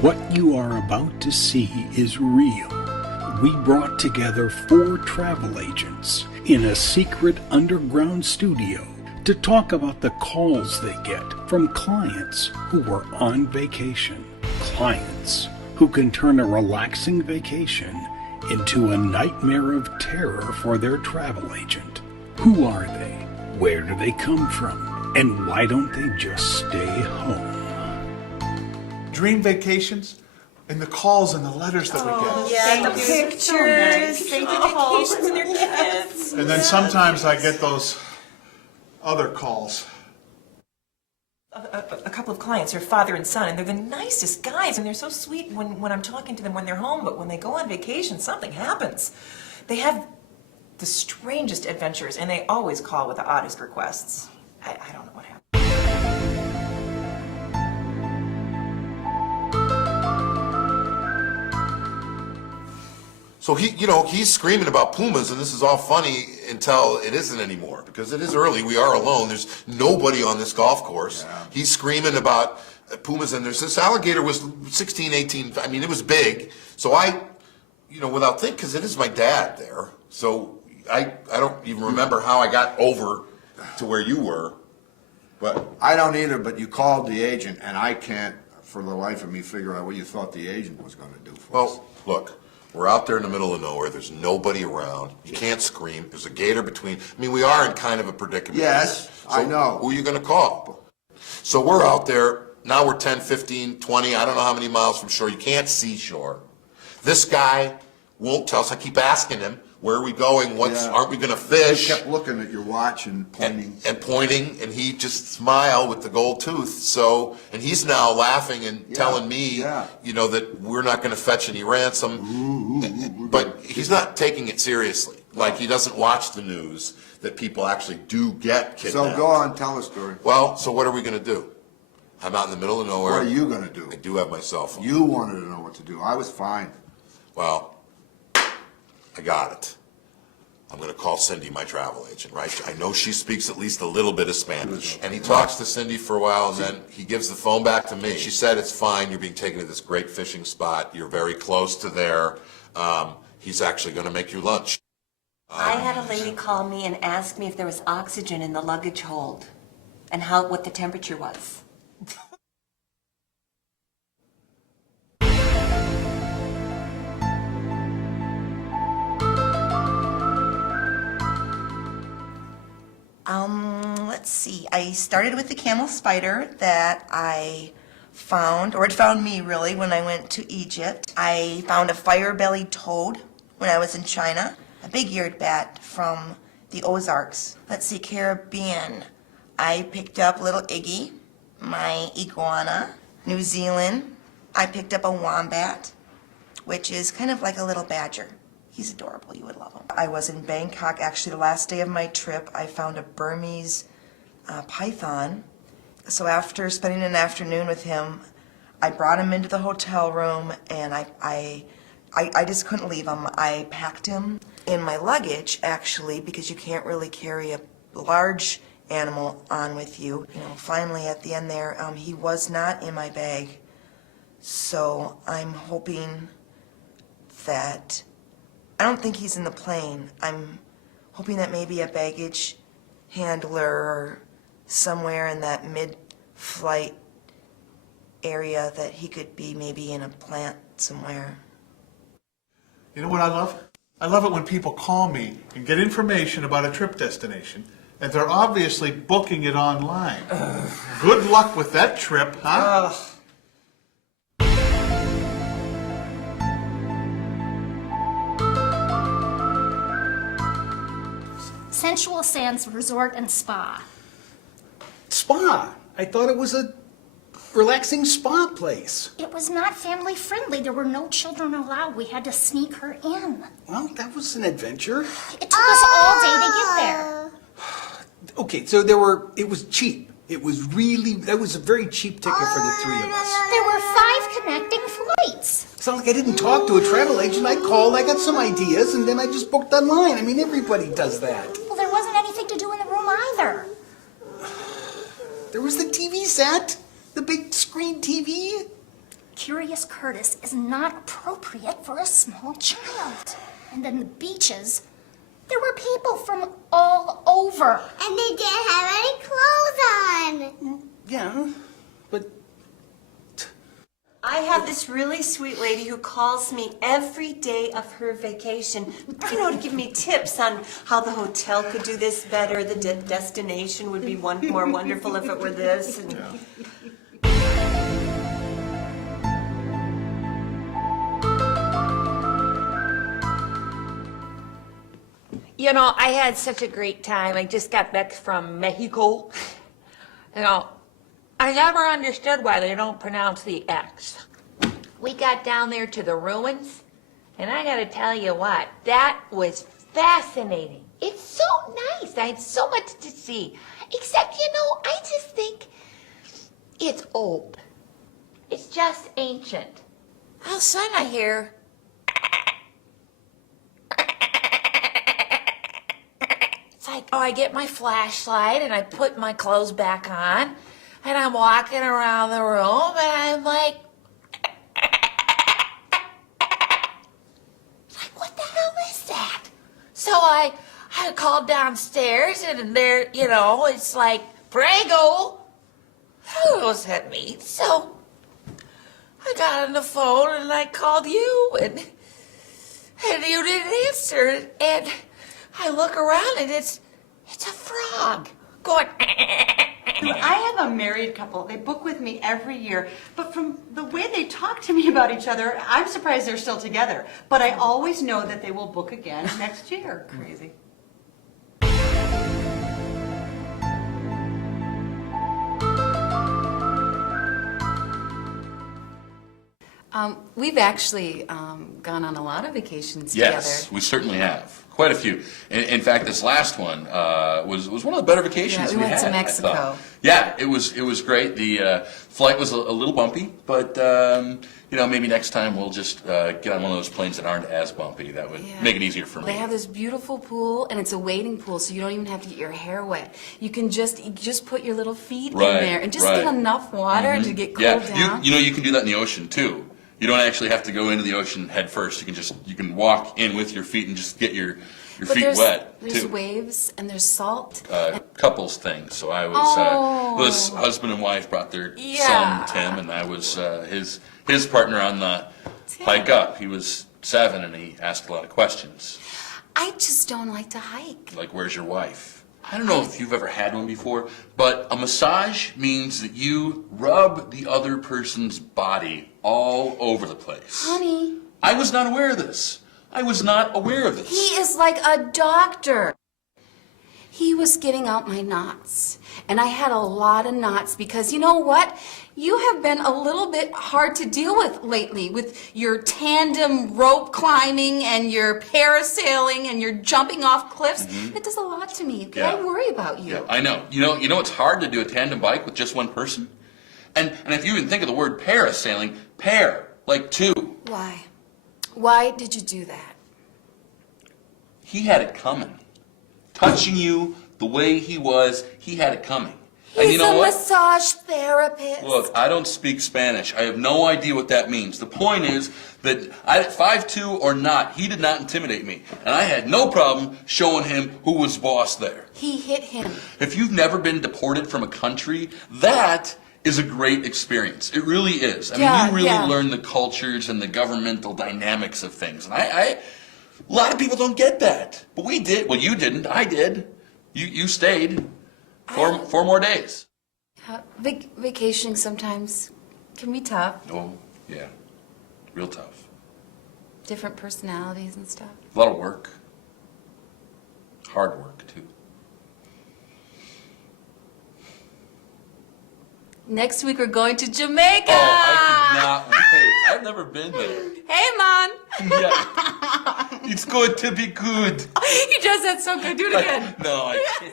What you are about to see is real. We brought together 4 travel agents in a secret underground studio to talk about the calls they get from clients who were on vacation. Clients who can turn a relaxing vacation into a nightmare of terror for their travel agent. Who are they? Where do they come from? And why don't they just stay home? Dream vacations and the calls and the letters that we get. Yeah, the pictures, they do vacations with their kids. And then sometimes I get those other calls. A couple of clients are father and son, and they're the nicest guys, and they're so sweet when I'm talking to them when they're home, but when they go on vacation, something happens. They have the strangest adventures, and they always call with the oddest requests. I don't know what happened. So he's screaming about pumas, and this is all funny until it isn't anymore, because it is early. We are alone. There's nobody on this golf course. Yeah. He's screaming about pumas, and there's this alligator was 16, 18. I mean, it was big. So I, without thinking, because it is my dad there. So I don't even remember how I got over to where you were. But I don't either, but you called the agent, and I can't, for the life of me, figure out what you thought the agent was going to do for us. Well, look. We're out there in the middle of nowhere. There's nobody around. You can't scream. There's a gator between. I mean, we are in kind of a predicament. Yes, so I know. Who are you going to call? So we're out there. Now we're 10, 15, 20, I don't know how many miles from shore. You can't see shore. This guy won't tell us. I keep asking him, where are we going? Aren't we going to fish? He kept looking at your watch and pointing. And pointing, and he just smiled with the gold tooth. So, and he's now laughing and telling me, that we're not going to fetch any ransom. But he's not taking it seriously. Like, he doesn't watch the news that people actually do get kidnapped. So go on, tell the story. Well, so what are we going to do? I'm out in the middle of nowhere. What are you going to do? I do have my cell phone. You wanted to know what to do. I was fine. Well, I got it. I'm going to call Cindy, my travel agent, right? I know she speaks at least a little bit of Spanish. And he talks to Cindy for a while, and then he gives the phone back to me. She said, it's fine. You're being taken to this great fishing spot. You're very close to there. He's actually going to make you lunch. I had a lady call me and ask me if there was oxygen in the luggage hold and what the temperature was. Let's see. I started with the camel spider that I found, or it found me really, when I went to Egypt. I found a fire-bellied toad when I was in China, a big-eared bat from the Ozarks. Let's see, Caribbean. I picked up little Iggy, my iguana. New Zealand, I picked up a wombat, which is kind of like a little badger. He's adorable, you would love him. I was in Bangkok, actually the last day of my trip. I found a Burmese python. So after spending an afternoon with him, I brought him into the hotel room, and I just couldn't leave him. I packed him in my luggage, actually, because you can't really carry a large animal on with you. Finally at the end there, he was not in my bag. So I'm hoping that, I don't think he's in the plane. I'm hoping that maybe a baggage handler or somewhere in that mid-flight area that he could be maybe in a plant somewhere. You know what I love? I love it when people call me and get information about a trip destination, and they're obviously booking it online. Good luck with that trip, huh? Sensual Sands Resort and Spa. Spa? I thought it was a relaxing spa place. It was not family friendly. There were no children allowed. We had to sneak her in. Well, that was an adventure. It took us all day to get there. Okay, so it was cheap. That was a very cheap ticket for the 3 of us. There were 5 connecting flights. It's not like I didn't talk to a travel agent. I called, I got some ideas, and then I just booked online. I mean, everybody does that. Well, there wasn't anything to do in the room either. There was the TV set, the big screen TV. Curious Curtis is not appropriate for a small child. And then the beaches, there were people from all over. And they didn't have any clothes on. Yeah, but I have this really sweet lady who calls me every day of her vacation, to give me tips on how the hotel could do this better, the destination would be more wonderful if it were this. And... You know, I had such a great time. I just got back from Mexico. I never understood why they don't pronounce the X. We got down there to the ruins, and I gotta tell you what, that was fascinating. It's so nice. I had so much to see. Except, I just think it's old. It's just ancient. All of a sudden I hear... It's like, I get my flashlight and I put my clothes back on, and I'm walking around the room, and I'm like, what the hell is that? So I called downstairs, and there, it's like, Prego, who was at me? So I got on the phone and I called you, and you didn't answer, and I look around and it's a frog going. I have a married couple. They book with me every year. But from the way they talk to me about each other, I'm surprised they're still together. But I always know that they will book again next year. Crazy. We've actually gone on a lot of vacations Yes, together. we certainly have. Quite a few. In fact, this last one was one of the better vacations we we went had. to I Mexico. thought. Yeah, it was great. The flight was a little bumpy, but maybe next time we'll just get on one of those planes that aren't as bumpy. That would make it easier for me. They have this beautiful pool, and it's a wading pool, so you don't even have to get your hair wet. You can just put your little feet in there and just get enough water to get cooled down. You can do that in the ocean too. You don't actually have to go into the ocean head first. You can walk in with your feet and just get your feet wet There's too. waves and there's salt. Couples thing. So I was husband and wife brought their son Tim, and I was his partner on the hike up. He was 7 and he asked a lot of questions. I just don't like to hike. Like, where's your wife? I don't know if you've ever had one before, but a massage means that you rub the other person's body all over the place. Honey. I was not aware of this. I was not aware of this. He is like a doctor. He was getting out my knots, and I had a lot of knots because you know what? You have been a little bit hard to deal with lately with your tandem rope climbing and your parasailing and your jumping off cliffs. It does a lot to me. Okay? I worry about you. Yeah, I know. You know it's hard to do a tandem bike with just one person? And if you even think of the word parasailing, pair, like two. Why? Why did you do that? He had it coming. Touching you the way he was, he had it coming. And He's you know a what? massage therapist. Look, I don't speak Spanish. I have no idea what that means. The point is that 5'2" or not, he did not intimidate me. And I had no problem showing him who was boss there. He hit him. If you've never been deported from a country, that is a great experience. It really is. I mean, you really learn the cultures and the governmental dynamics of things. And a lot of people don't get that. But we did. Well, you didn't. I did. You stayed. 4 more days. Vacationing sometimes can be tough. Oh, yeah. Real tough. Different personalities and stuff. A lot of work. Hard work, too. Next week we're going to Jamaica. Oh, I cannot wait. I've never been there. Hey, man. Yeah. It's going to be good. You just said so good. Do it again. No, I can't.